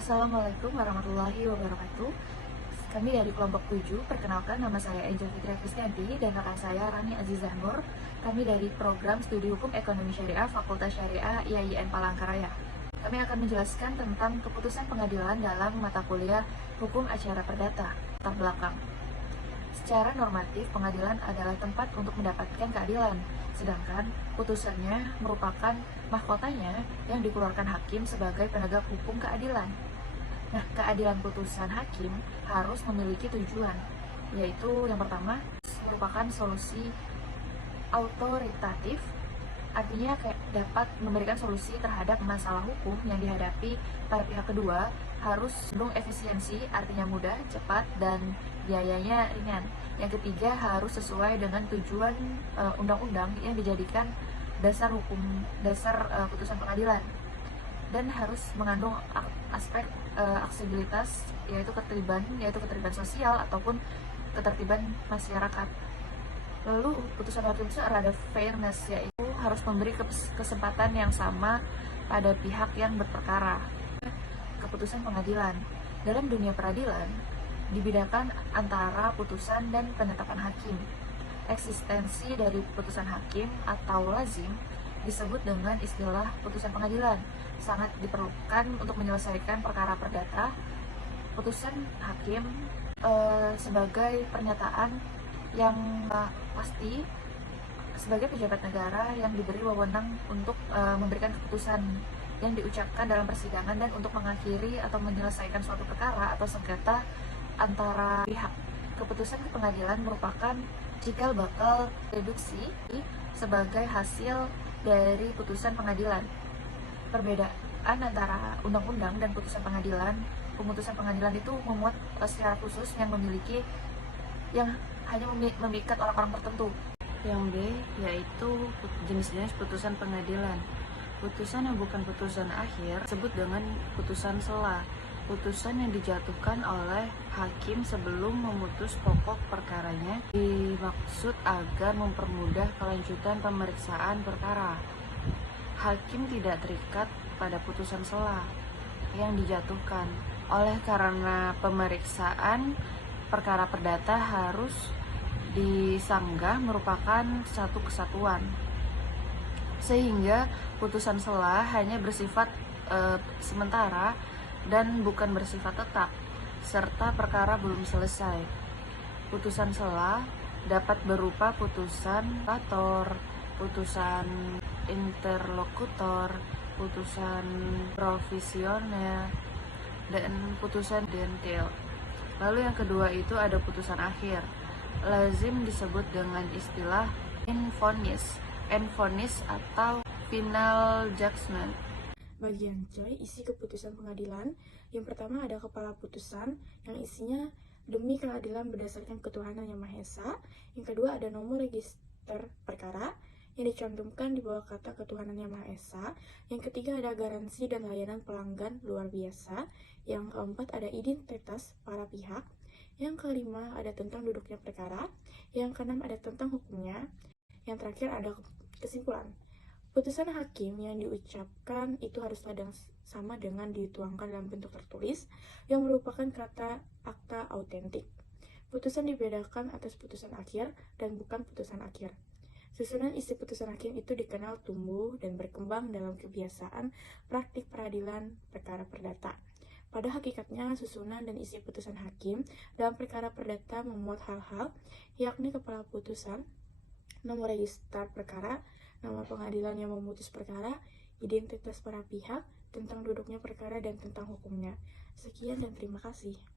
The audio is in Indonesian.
Assalamualaikum warahmatullahi wabarakatuh. Kami dari kelompok 7, perkenalkan nama saya Angel Fitria Kristianti dan rekan saya Rani Azizah Nur. Kami dari program Studi Hukum Ekonomi Syariah Fakultas Syariah IAIN Palangkaraya. Kami akan menjelaskan tentang keputusan pengadilan dalam mata kuliah Hukum Acara Perdata, latar belakang. Secara normatif, pengadilan adalah tempat untuk mendapatkan keadilan, sedangkan putusannya merupakan mahkotanya yang dikeluarkan hakim sebagai penegak hukum keadilan. Nah, keadilan putusan hakim harus memiliki tujuan, yaitu yang pertama, merupakan solusi autoritatif, artinya kayak dapat memberikan solusi terhadap masalah hukum yang dihadapi pada pihak kedua, harus mendukung efisiensi, artinya mudah, cepat, dan biayanya ringan. Yang ketiga, harus sesuai dengan tujuan undang-undang yang dijadikan dasar hukum, dasar putusan pengadilan, dan harus mengandung aspek aksesibilitas, yaitu ketertiban sosial ataupun ketertiban masyarakat. Lalu putusan hakim itu ada fairness, yaitu harus memberi kesempatan yang sama pada pihak yang berperkara. Keputusan pengadilan dalam dunia peradilan dibedakan antara putusan dan penetapan hakim. Eksistensi dari putusan hakim atau lazim disebut dengan istilah putusan pengadilan, sangat diperlukan untuk menyelesaikan perkara perdata. Putusan hakim sebagai pernyataan yang pasti sebagai pejabat negara yang diberi wewenang untuk memberikan keputusan yang diucapkan dalam persidangan dan untuk mengakhiri atau menyelesaikan suatu perkara atau sengketa antara pihak. Keputusan pengadilan merupakan cikal bakal deduksi sebagai hasil dari putusan pengadilan. Perbedaan antara undang-undang dan putusan pengadilan, pemutusan pengadilan itu memuat secara khusus yang hanya memikat orang-orang tertentu. Yang B, yaitu jenis-jenis putusan pengadilan. Putusan yang bukan putusan akhir disebut dengan putusan sela. Putusan yang dijatuhkan oleh hakim sebelum memutus pokok perkaranya dimaksud agar mempermudah kelanjutan pemeriksaan perkara. Hakim tidak terikat pada putusan sela yang dijatuhkan, oleh karena pemeriksaan perkara perdata harus disanggah merupakan satu kesatuan, sehingga putusan sela hanya bersifat sementara dan bukan bersifat tetap, serta perkara belum selesai. Putusan sela dapat berupa putusan pator, putusan interlokutor, putusan provisional, dan putusan detail. Lalu yang kedua itu ada putusan akhir. Lazim disebut dengan istilah end vonis atau final judgment. Bagian C, isi keputusan pengadilan. Yang pertama ada kepala putusan yang isinya demi keadilan berdasarkan ketuhanan yang Maha Esa. Yang kedua ada nomor register perkara yang dicantumkan di bawah kata ketuhanan yang Maha Esa. Yang ketiga ada garansi dan layanan pelanggan luar biasa. Yang keempat ada identitas para pihak. Yang kelima ada tentang duduknya perkara. Yang keenam ada tentang hukumnya. Yang terakhir ada kesimpulan. Putusan hakim yang diucapkan itu haruslah sama dengan dituangkan dalam bentuk tertulis yang merupakan kata akta autentik. Putusan dibedakan atas putusan akhir dan bukan putusan akhir. Susunan isi putusan hakim itu dikenal tumbuh dan berkembang dalam kebiasaan praktik peradilan perkara perdata. Pada hakikatnya, susunan dan isi putusan hakim dalam perkara perdata memuat hal-hal, yakni kepala putusan, nomor register perkara, nama pengadilan yang memutus perkara, identitas para pihak, tentang duduknya perkara, dan tentang hukumnya. Sekian dan terima kasih.